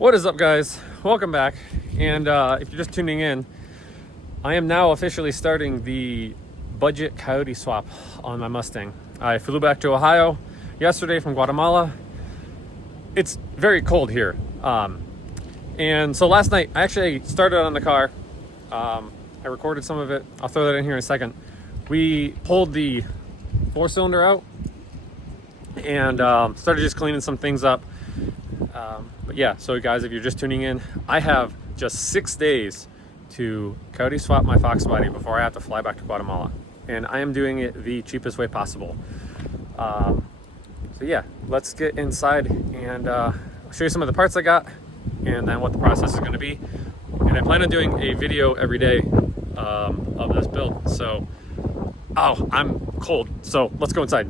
What is up, guys? Welcome back. And if you're just tuning in, I am now officially starting the budget Coyote swap on my Mustang. I flew back to Ohio yesterday from Guatemala. It's very cold here. And so last night, I actually started on the car. I recorded some of it. I'll throw that in here in a second. We pulled the 4-cylinder out and started just cleaning some things up. But yeah, so guys, if you're just tuning in, I have just 6 days to Coyote swap my Foxbody before I have to fly back to Guatemala. And I am doing it the cheapest way possible. So yeah, let's get inside and I'll show you some of the parts I got and then what the process is going to be. And I plan on doing a video every day of this build. So, oh, I'm cold. So let's go inside.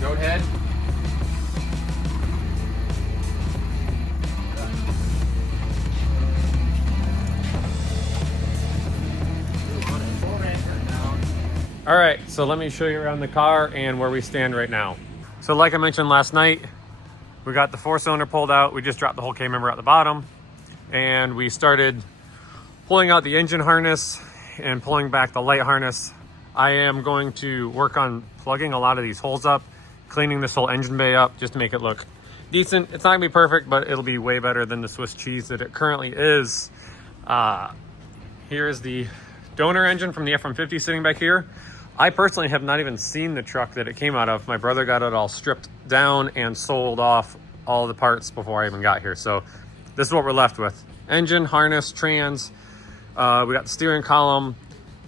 Go ahead. All right, so let me show you around the car and where we stand right now. So like I mentioned last night, we got the 4-cylinder pulled out. We just dropped the whole K-member at the bottom and we started pulling out the engine harness and pulling back the light harness. I am going to work on plugging a lot of these holes up, cleaning this whole engine bay up just to make it look decent. It's not gonna be perfect, but it'll be way better than the Swiss cheese that it currently is. Here is the donor engine from the F-150 sitting back here. I personally have not even seen the truck that it came out of. My brother got it all stripped down and sold off all the parts before I even got here. So this is what we're left with. Engine, harness, trans. We got the steering column,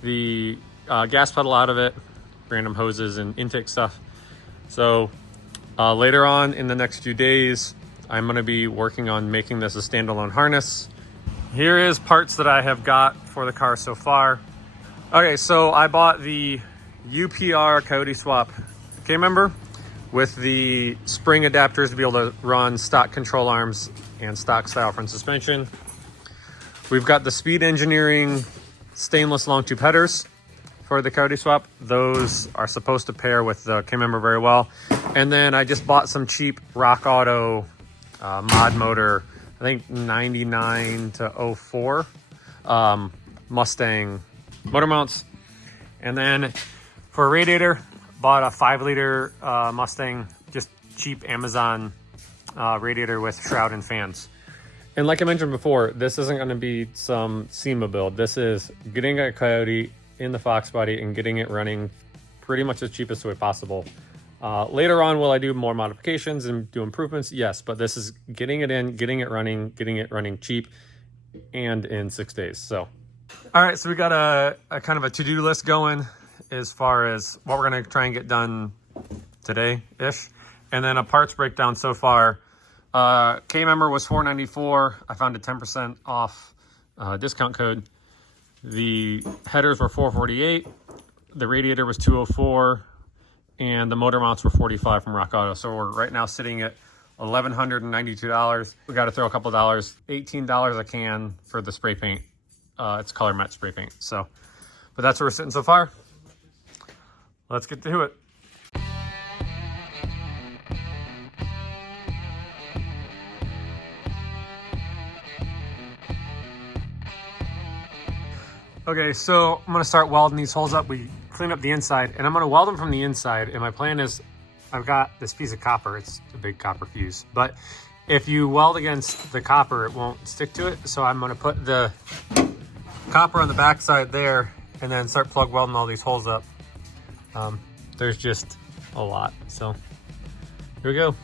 the gas pedal out of it, random hoses and intake stuff. So later on in the next few days, I'm going to be working on making this a standalone harness. Here is parts that I have got for the car so far. Okay, so I bought the UPR Coyote swap K-member with the spring adapters to be able to run stock control arms and stock style front suspension. We've got the Speed Engineering stainless long tube headers for the Coyote swap. Those are supposed to pair with the K-member very well. And then I just bought some cheap Rock Auto mod motor, I think 99 to 04 Mustang motor mounts. And then for a radiator, bought a 5-liter Mustang, just cheap Amazon radiator with shroud and fans. And like I mentioned before, this isn't going to be some SEMA build. This is getting a Coyote in the Foxbody and getting it running pretty much the cheapest way possible. Later on, will I do more modifications and do improvements? Yes, but this is getting it in, getting it running cheap and in 6 days. So, all right, so we got a kind of a to-do list going as far as what we're going to try and get done today-ish. And then a parts breakdown so far. K-member was $494. I found a 10% off discount code. The headers were $448. The radiator was $204. And the motor mounts were $45 from Rock Auto. So we're right now sitting at $1,192. We got to throw a couple dollars, $18 a can for the spray paint. It's color matte spray paint. So, but that's where we're sitting so far. Let's get to it. Okay, so I'm gonna start welding these holes up. We clean up the inside and I'm gonna weld them from the inside. And my plan is, I've got this piece of copper. It's a big copper fuse, but if you weld against the copper, it won't stick to it. So I'm gonna put the copper on the back side there and then start plug welding all these holes up. There's just a lot. So here we go.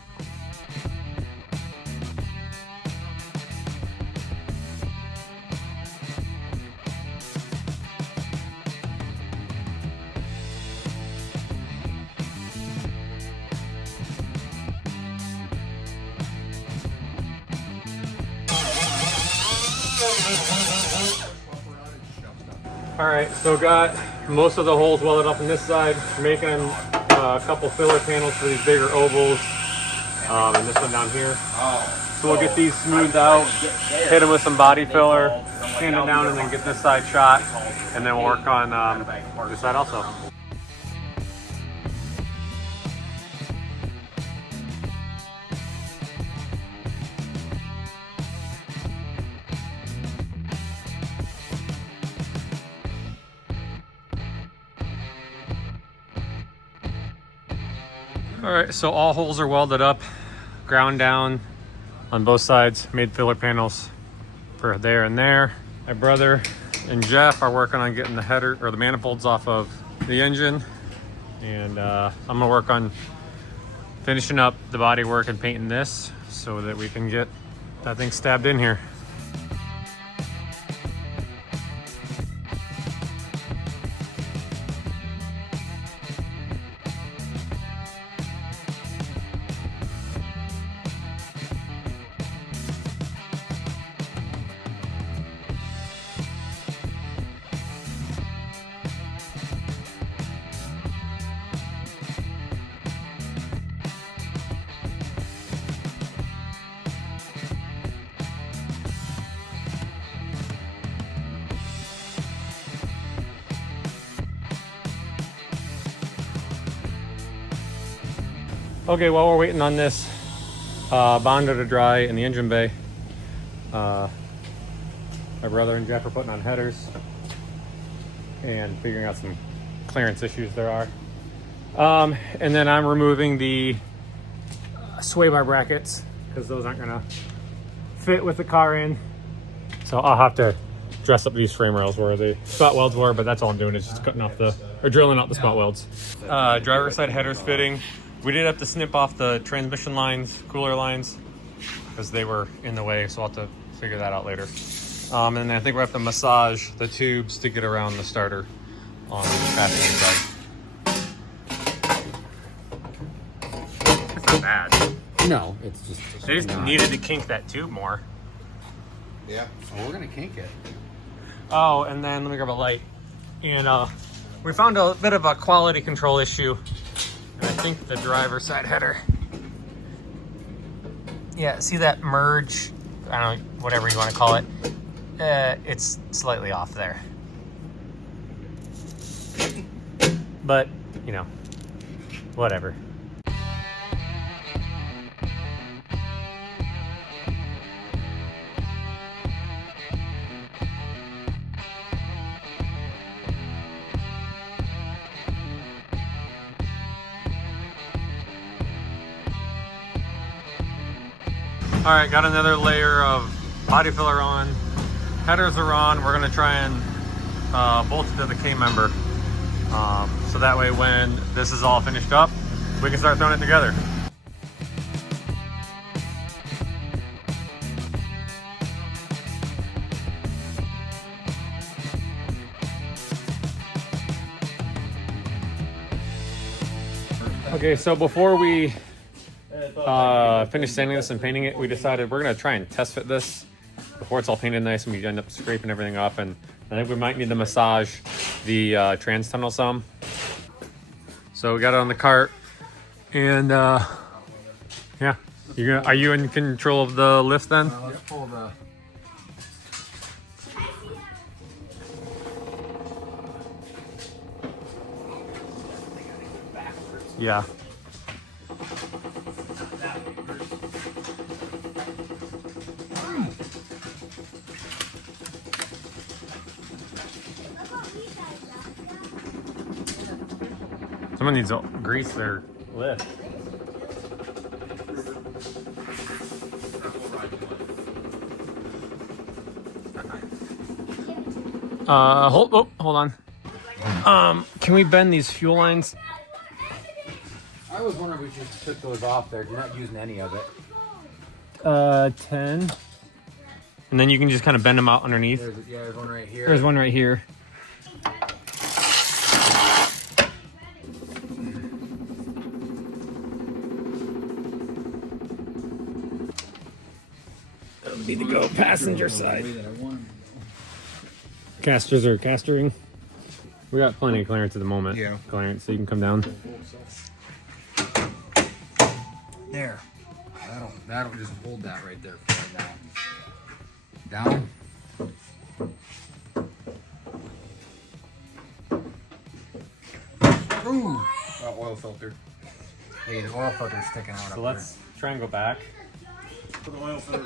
All right, so got most of the holes welded up on this side, making a couple filler panels for these bigger ovals, and this one down here. So we'll get these smoothed out, hit them with some body filler, sand it down, and then get this side shot, and then we'll work on this side also. All right, so all holes are welded up, ground down on both sides, made filler panels for there and there. My brother and Jeff are working on getting the header or the manifolds off of the engine. And I'm gonna work on finishing up the body work and painting this so that we can get that thing stabbed in here. Okay, while we're waiting on this Bondo to dry in the engine bay, my brother and Jeff are putting on headers and figuring out some clearance issues there are. And then I'm removing the sway bar brackets because those aren't gonna fit with the car in. So I'll have to dress up these frame rails where the spot welds were, but that's all I'm doing is just cutting off or drilling out the spot welds. Driver side headers fitting. We did have to snip off the transmission lines, cooler lines, because they were in the way, so I'll have to figure that out later. And then I think we have to massage the tubes to get around the starter on the passenger side. It's not bad. No, it's just they just needed to kink that tube more. Yeah. Oh, we're gonna kink it. Oh, and then let me grab a light. And we found a bit of a quality control issue. And I think the driver's side header. Yeah, see that merge? I don't know, whatever you want to call it. It's slightly off there. But, you know, whatever. All right, got another layer of body filler on. Headers are on. We're gonna try and bolt it to the K-member. So that way when this is all finished up, we can start throwing it together. Okay, so before we finish sanding this and painting it, we decided we're gonna try and test fit this before it's all painted nice and we end up scraping everything off. And I think we might need to massage the trans tunnel some. So we got it on the cart, and yeah, are you in control of the lift then? Let's pull the. Yeah. Someone needs to grease their lift. Hold on. Can we bend these fuel lines? I was wondering if we just took those off there. You're not using any of it. 10. And then you can just kind of bend them out underneath. There's one right here. There's one right here. That'll be the go passenger side. Casters are castering. We got plenty of clearance at the moment. Yeah. Clearance, so you can come down. There. That'll just hold that right there for right now. Down. Ooh. Oil filter. Hey, the oil filter's sticking out. So let's try and go back.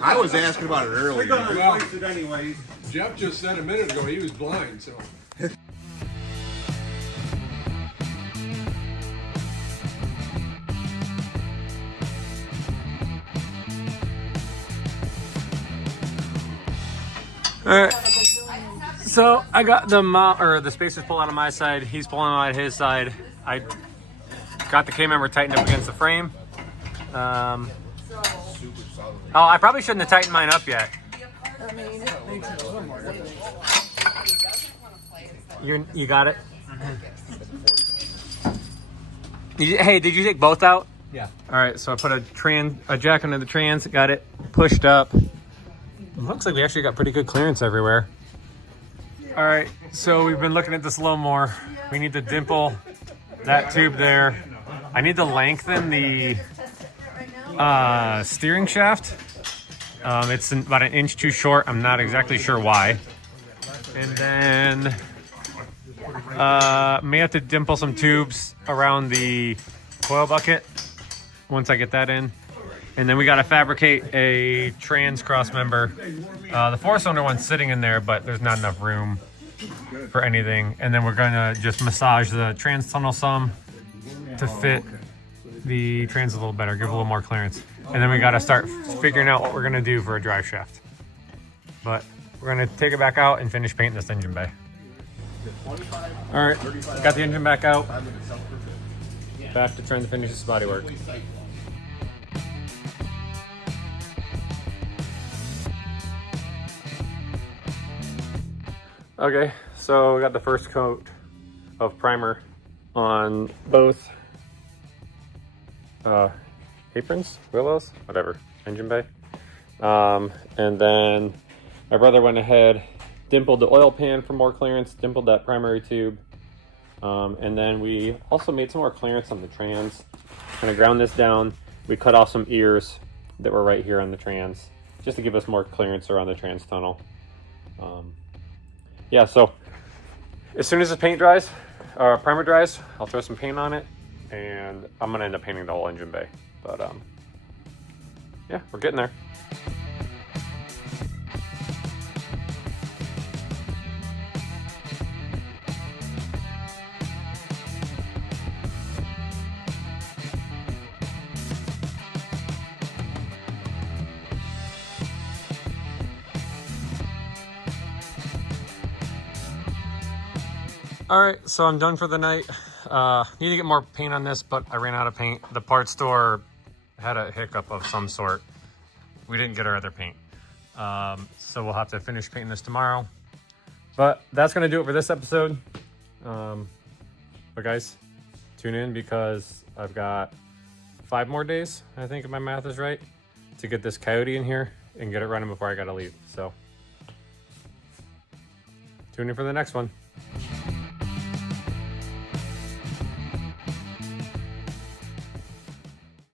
I was asking about it earlier. We're gonna replace it anyways. Jeff just said a minute ago he was blind, so. All right. So I got the spacers pulled out of my side. He's pulling out of his side. I got the K-member tightened up against the frame. Oh, I probably shouldn't have tightened mine up yet. You got it? Hey, did you take both out? Yeah. All right, so I put a jack under the trans, got it pushed up. Looks like we actually got pretty good clearance everywhere. All right, so we've been looking at this a little more. We need to dimple that tube there. I need to lengthen the steering shaft. It's about an inch too short. I'm not exactly sure why. And then may have to dimple some tubes around the coil bucket once I get that in. And then we got to fabricate a trans cross member. The 4-cylinder one's sitting in there, but there's not enough room for anything. And then we're going to just massage the trans tunnel some to fit the trans a little better, give a little more clearance. And then we got to start figuring out what we're going to do for a drive shaft. But we're going to take it back out and finish painting this engine bay. All right, got the engine back out. Back to trying to finish this bodywork. Okay, so we got the first coat of primer on both aprons, willows, whatever, engine bay. And then my brother went ahead, dimpled the oil pan for more clearance, dimpled that primary tube. And then we also made some more clearance on the trans. Kind of ground this down. We cut off some ears that were right here on the trans, just to give us more clearance around the trans tunnel. Yeah, so as soon as the paint dries, primer dries, I'll throw some paint on it, and I'm gonna end up painting the whole engine bay. But yeah, we're getting there. All right, so I'm done for the night. Need to get more paint on this, but I ran out of paint. The parts store had a hiccup of some sort. We didn't get our other paint. So we'll have to finish painting this tomorrow. But that's gonna do it for this episode. But guys, tune in because I've got 5 more days, I think if my math is right, to get this Coyote in here and get it running before I gotta leave. So tune in for the next one.